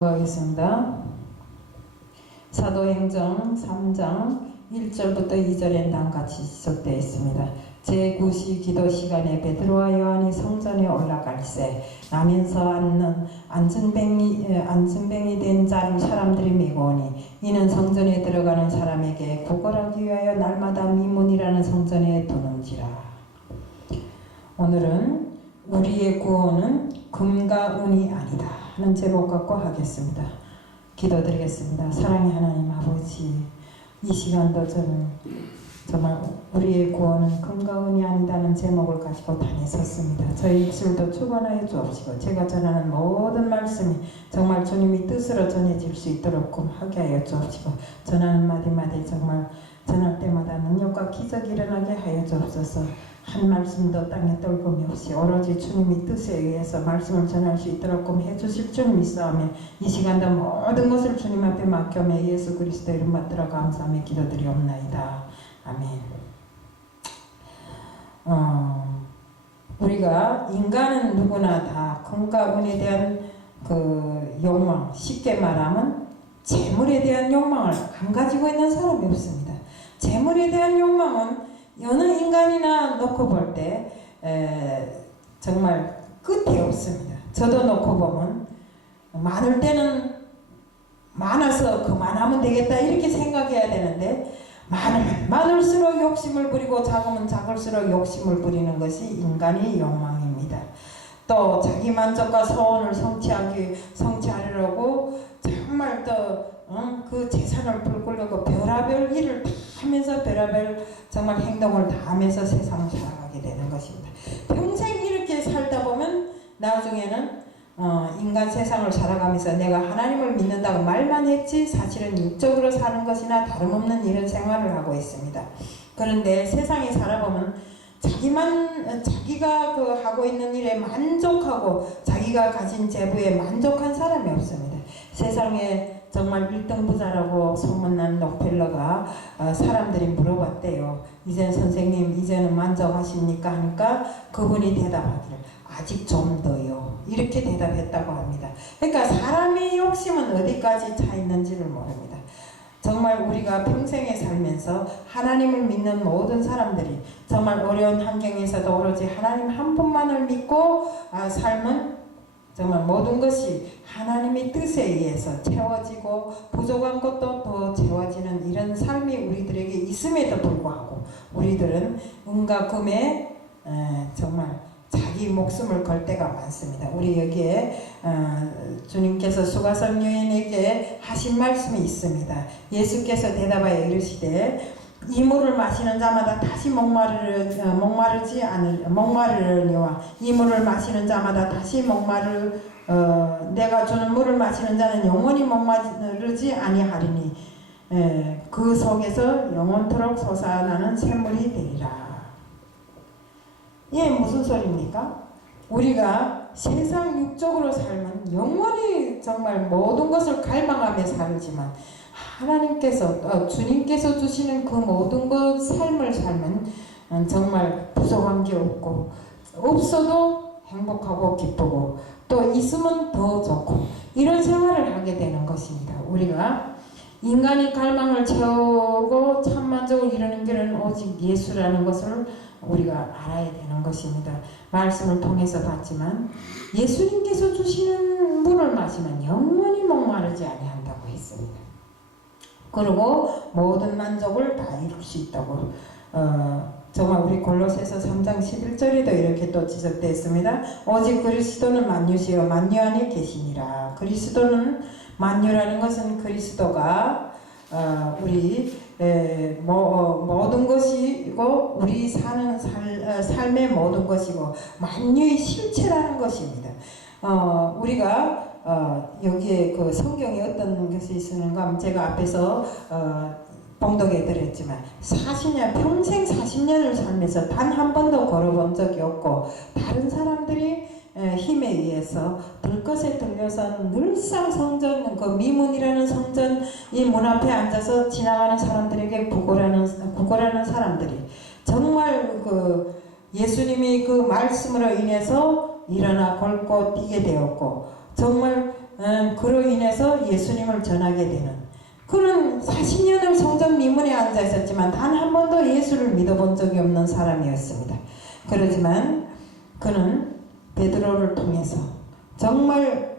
하겠습니다. 사도행정 3장 1절부터 2절에 다음같이 지적되어 있습니다. 제9시 기도 시간에 베드로와 요한이 성전에 올라갈새 나면서 앉는 안증뱅이 된 자를 사람들이 메고 오니 이는 성전에 들어가는 사람에게 구걸하기 위하여 날마다 미문이라는 성전에 두는지라. 오늘은 우리의 구원은 금과 은이 아니다 하는 제목 갖고 하겠습니다. 기도드리겠습니다. 사랑의 하나님 아버지, 이 시간도 저는 정말 우리의 구원은 금과 은이 아니다는 제목을 가지고 단에 섰습니다. 저희 입술도 축원하여 주옵시고 제가 전하는 모든 말씀이 정말 주님의 뜻으로 전해질 수 있도록 하게 하여 주옵시고 전하는 마디마디 정말 전할 때마다 능력과 기적이 일어나게 하여 주옵소서. 한 말씀도 땅에 떨굼이 없이 오로지 주님의 뜻에 의해서 말씀을 전할 수 있도록 해주실 줄 믿사오며 이 시간도 모든 것을 주님 앞에 맡겨며 예수 그리스도 이름 받들어 감사하며 기도드리옵나이다. 아멘. 우리가 인간은 누구나 다 금과 은에 대한 그 욕망, 쉽게 말하면 재물에 대한 욕망을 안 가지고 있는 사람이 없습니다. 재물에 대한 욕망은 어느 인간이나 놓고 볼 때 정말 끝이 없습니다. 저도 놓고 보면 많을 때는 많아서 그만하면 되겠다 이렇게 생각해야 되는데 많으면 많을수록 욕심을 부리고 작으면 작을수록 욕심을 부리는 것이 인간의 욕망입니다. 또 자기 만족과 소원을 성취하려고 정말 또 그 재산을 불꾸려고 별의별 일을 다 하면서 별의별 정말 행동을 다 하면서 세상을 살아가게 되는 것입니다. 평생 이렇게 살다 보면 나중에는 인간 세상을 살아가면서 내가 하나님을 믿는다고 말만 했지 사실은 육적으로 사는 것이나 다름없는 이런 생활을 하고 있습니다. 그런데 세상에 살아보면 자기가 하고 있는 일에 만족하고 자기가 가진 재부에 만족한 사람이 없습니다. 세상에 정말 1등 부자라고 소문난 록펠러가 사람들이 물어봤대요. 이제 선생님 이제는 만족하십니까? 하니까 그분이 대답하기를 아직 좀 더요. 이렇게 대답했다고 합니다. 그러니까 사람의 욕심은 어디까지 차 있는지를 모릅니다. 정말 우리가 평생에 살면서 하나님을 믿는 모든 사람들이 정말 어려운 환경에서도 오로지 하나님 한 분만을 믿고 삶은 정말 모든 것이 하나님의 뜻에 의해서 채워지고 부족한 것도 더 채워지는 이런 삶이 우리들에게 있음에도 불구하고 우리들은 은과 금에 정말 자기 목숨을 걸 때가 많습니다. 우리 여기에 주님께서 수가성 여인에게 하신 말씀이 있습니다. 예수께서 대답하여 이르시되 이 물을 마시는 자마다 다시 목마르려니와 이 물을 마시는 자마다 다시 내가 주는 물을 마시는 자는 영원히 목마르지 아니하리니 그 속에서 영원토록 솟아나는 샘물이 되리라. 이게 무슨 소리입니까? 우리가 세상 육적으로 살면 영원히 정말 모든 것을 갈망하며 살지만 하나님께서 주님께서 주시는 그 모든 것 삶을 살면 정말 부족한 게 없고 없어도 행복하고 기쁘고 또 있으면 더 좋고 이런 생활을 하게 되는 것입니다. 우리가 인간의 갈망을 채우고 참만족을 이루는 길은 오직 예수라는 것을 우리가 알아야 되는 것입니다. 말씀을 통해서 봤지만 예수님께서 주시는 물을 마시면 영원히 목마르지 아니한다고 했습니다. 그리고 모든 만족을 다 이룰 수 있다고 정말 우리 골로새서 3장 11절에도 이렇게 또 지적되어 있습니다. 오직 그리스도는 만유시요 만유 안에 계시니라. 그리스도는 만유라는 것은 그리스도가 우리 모든 것이고 우리 사는 삶의 모든 것이고 만유의 실체라는 것입니다. 우리가 여기에 그 성경에 어떤 것이 있는가 제가 앞에서 봉독해 드렸지만 40년 평생 40년을 살면서 단 한 번도 걸어본 적이 없고 다른 사람들이 힘에 의해서 들것에 들려서 늘상 성전 그 미문이라는 성전 이 문 앞에 앉아서 지나가는 사람들에게 구걸하는 사람들이 정말 그 예수님이 그 말씀으로 인해서 일어나 걸고 뛰게 되었고 정말 그로 인해서 예수님을 전하게 되는 그는 40년을 성전 미문에 앉아 있었지만 단 한 번도 예수를 믿어본 적이 없는 사람이었습니다. 그렇지만 그는 베드로를 통해서 정말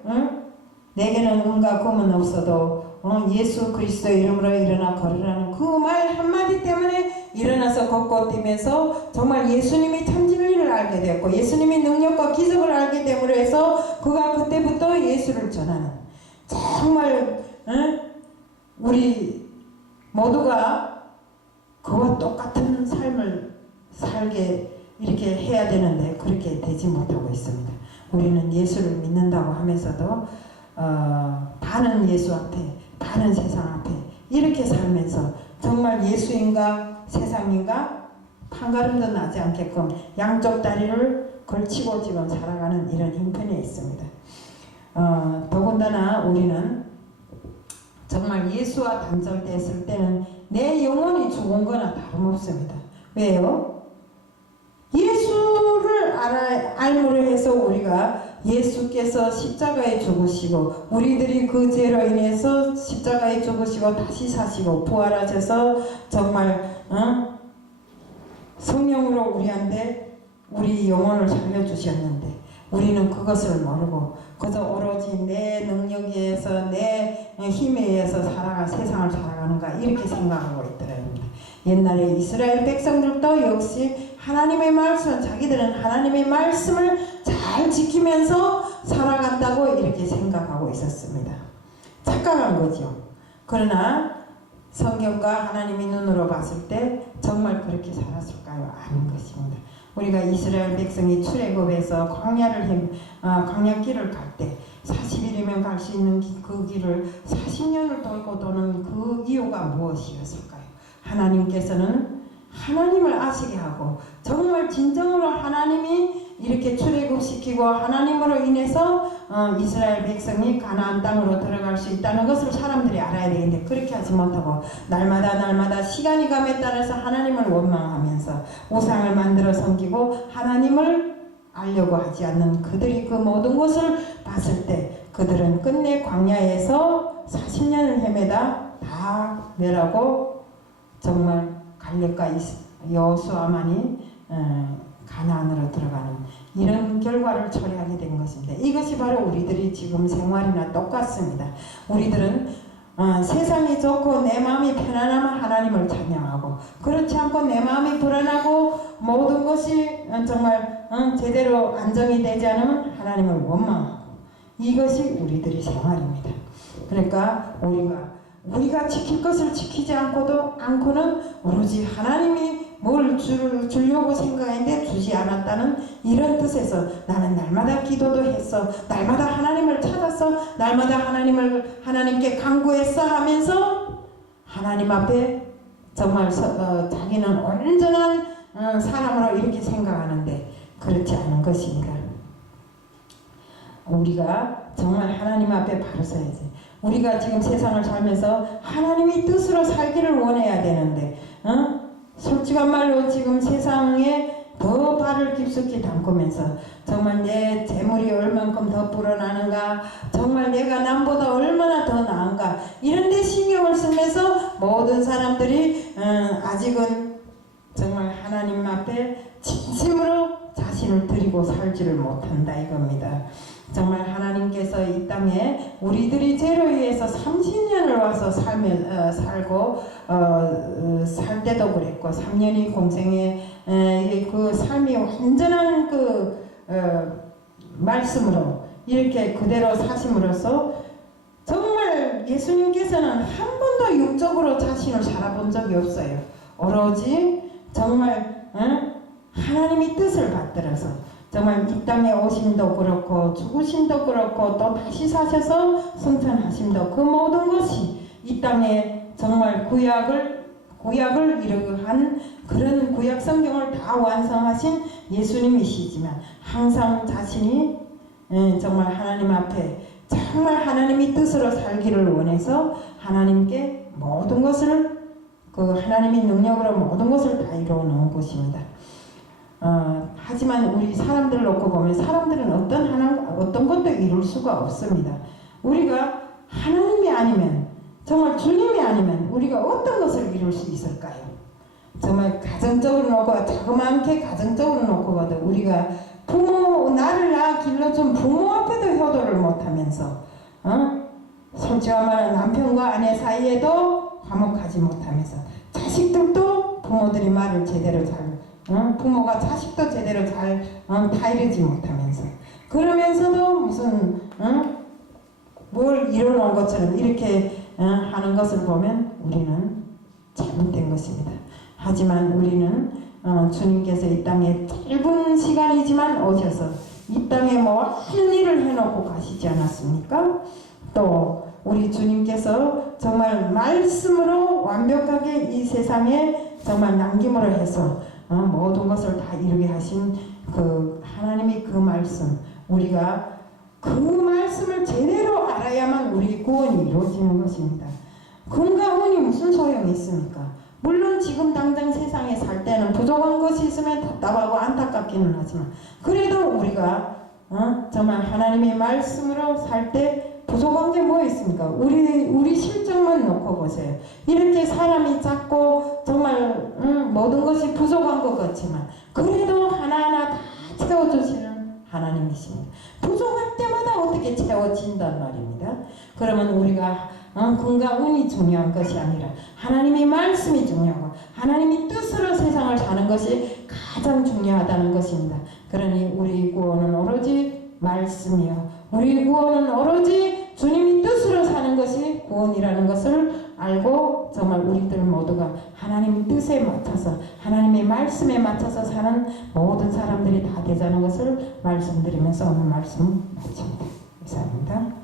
내게는 은과 금은 없어도 예수 그리스도의 이름으로 일어나 걸으라는 그 말 한마디 때문에 일어나서 걷고 뛰면서 정말 예수님이 참 진리를 알게 되었고 예수님의 능력과 기적을 알게 됨으로 해서 그가 그때부터 예수를 전하는 정말 우리 모두가 그와 똑같은 삶을 살게 이렇게 해야 되는데 그렇게 되지 못하고 있습니다. 우리는 예수를 믿는다고 하면서도 반은 예수 앞에 반은 세상 앞에 이렇게 살면서 정말 예수인가 세상인가 판가름도 나지 않게끔 양쪽 다리를 걸치고 지금 살아가는 이런 형편에 있습니다. 더군다나 우리는 정말 예수와 단절됐을 때는 내 영혼이 죽은 거나 다름없습니다. 왜요? 예수를 알므로 해서 우리가 예수께서 십자가에 죽으시고 우리들이 그 죄로 인해서 십자가에 죽으시고 다시 사시고 부활하셔서 정말 성령으로 우리한테 우리 영혼을 살려주셨는데 우리는 그것을 모르고 그저 오로지 내 능력에 의해서 내 힘에 의해서 세상을 살아가는가 이렇게 생각하고 있더랍니다. 옛날에 이스라엘 백성들도 역시 하나님의 말씀, 자기들은 하나님의 말씀을 잘 지키면서 살아간다고 이렇게 생각하고 있었습니다. 착각한 거죠. 그러나 성경과 하나님의 눈으로 봤을 때 정말 그렇게 살았을까요? 아닌 것입니다. 우리가 이스라엘 백성이 출애굽에서 광야길을 갈 때 40일이면 갈 수 있는 그 길을 40년을 돌고 도는 그 이유가 무엇이었을까요? 하나님께서는 하나님을 아시게 하고 정말 진정으로 하나님이 이렇게 출애굽시키고 하나님으로 인해서 이스라엘 백성이 가나안 땅으로 들어갈 수 있다는 것을 사람들이 알아야 되는데 그렇게 하지 못하고 날마다 시간이 감에 따라서 하나님을 원망하면서 우상을 만들어 섬기고 하나님을 알려고 하지 않는 그들이 그 모든 것을 봤을 때 그들은 끝내 광야에서 40년을 헤매다 다 멸하고 정말 갈렙과 여호수아만이 가나안으로 들어가는 이런 결과를 초래하게 된 것입니다. 이것이 바로 우리들이 지금 생활이나 똑같습니다. 우리들은 세상이 좋고 내 마음이 편안하면 하나님을 찬양하고 그렇지 않고 내 마음이 불안하고 모든 것이 정말 제대로 안정이 되지 않으면 하나님을 원망하고 이것이 우리들의 생활입니다. 그러니까 우리가 지킬 것을 지키지 않고는 오로지 하나님이 뭘 주려고 생각했는데 주지 않았다는 이런 뜻에서 나는 날마다 기도도 했어. 날마다 하나님을 찾았어. 날마다 하나님께 간구했어 하면서 하나님 앞에 정말 자기는 온전한 사람으로 이렇게 생각하는데 그렇지 않은 것입니다. 우리가 정말 하나님 앞에 바로 서야지. 우리가 지금 세상을 살면서 하나님의 뜻으로 살기를 원해야 되는데 솔직한 말로 지금 세상에 더 발을 깊숙이 담그면서 정말 내 재물이 얼만큼 더 불어나는가 정말 내가 남보다 얼마나 더 나은가 이런 데 신경을 쓰면서 모든 사람들이 아직은 정말 하나님 앞에 진심으로 자신을 드리고 살지를 못한다 이겁니다. 정말 하나님께서 이 땅에 우리들이 죄로 의해서 30년을 와서 살고 살 때도 그랬고 3년이 공생의 그 삶이 완전한 그 말씀으로 이렇게 그대로 사심으로써 정말 예수님께서는 한 번도 육적으로 자신을 살아본 적이 없어요. 오로지 정말 하나님의 뜻을 받들어서 정말 이 땅에 오심도 그렇고 죽으심도 그렇고 또 다시 사셔서 승천하심도 그 모든 것이 이 땅에 정말 구약을 이루한 그런 구약 성경을 다 완성하신 예수님이시지만 항상 자신이 정말 하나님 앞에 정말 하나님의 뜻으로 살기를 원해서 하나님께 모든 것을 그 하나님의 능력으로 모든 것을 다 이루어 놓은 것입니다. 하지만 우리 사람들을 놓고 보면 사람들은 어떤 것도 이룰 수가 없습니다. 우리가 하나님이 아니면, 정말 주님이 아니면 우리가 어떤 것을 이룰 수 있을까요? 정말 가정적으로 놓고, 자그마하게 가정적으로 놓고 봐도 우리가 나를 길러준 부모 앞에도 효도를 못하면서, 솔직한 말은 남편과 아내 사이에도 화목하지 못하면서, 자식들도 부모들이 말을 제대로 부모가 자식도 제대로 잘 타이르지 못하면서, 그러면서도 무슨 뭘 이뤄놓은 것처럼 이렇게 하는 것을 보면 우리는 잘못된 것입니다. 하지만 우리는 주님께서 이 땅에 짧은 시간이지만 오셔서 이 땅에 모든 일을 해놓고 가시지 않았습니까? 또 우리 주님께서 정말 말씀으로 완벽하게 이 세상에 정말 남김으로 해서 모든 것을 다 이루게 하신 그 하나님이 그 말씀, 우리가 그 말씀을 제대로 알아야만 우리 구원이 이루어지는 것입니다. 금과 은이 무슨 소용이 있습니까? 물론 지금 당장 세상에 살 때는 부족한 것이 있으면 답답하고 안타깝기는 하지만, 그래도 우리가 정말 하나님의 말씀으로 살 때 부족한 게 뭐 있습니까? 우리 실정만 놓고 보세요. 이렇게 사람이 작고 정말 모든 것이 부족한 것 같지만 그래도 하나하나 다 채워주시는 하나님이십니다. 부족할 때마다 어떻게 채워진단 말입니다. 그러면 우리가 금과 은이 중요한 것이 아니라 하나님의 말씀이 중요하고 하나님의 뜻으로 세상을 사는 것이 가장 중요하다는 것입니다. 그러니 우리 구원은 오로지 말씀이요, 우리 구원은 오로지 주님의 뜻으로 사는 것이 구원이라는 것을 알고 정말 우리들 모두가 하나님의 뜻에 맞춰서 하나님의 말씀에 맞춰서 사는 모든 사람들이 다 되자는 것을 말씀드리면서 오늘 말씀 마칩니다. 감사합니다.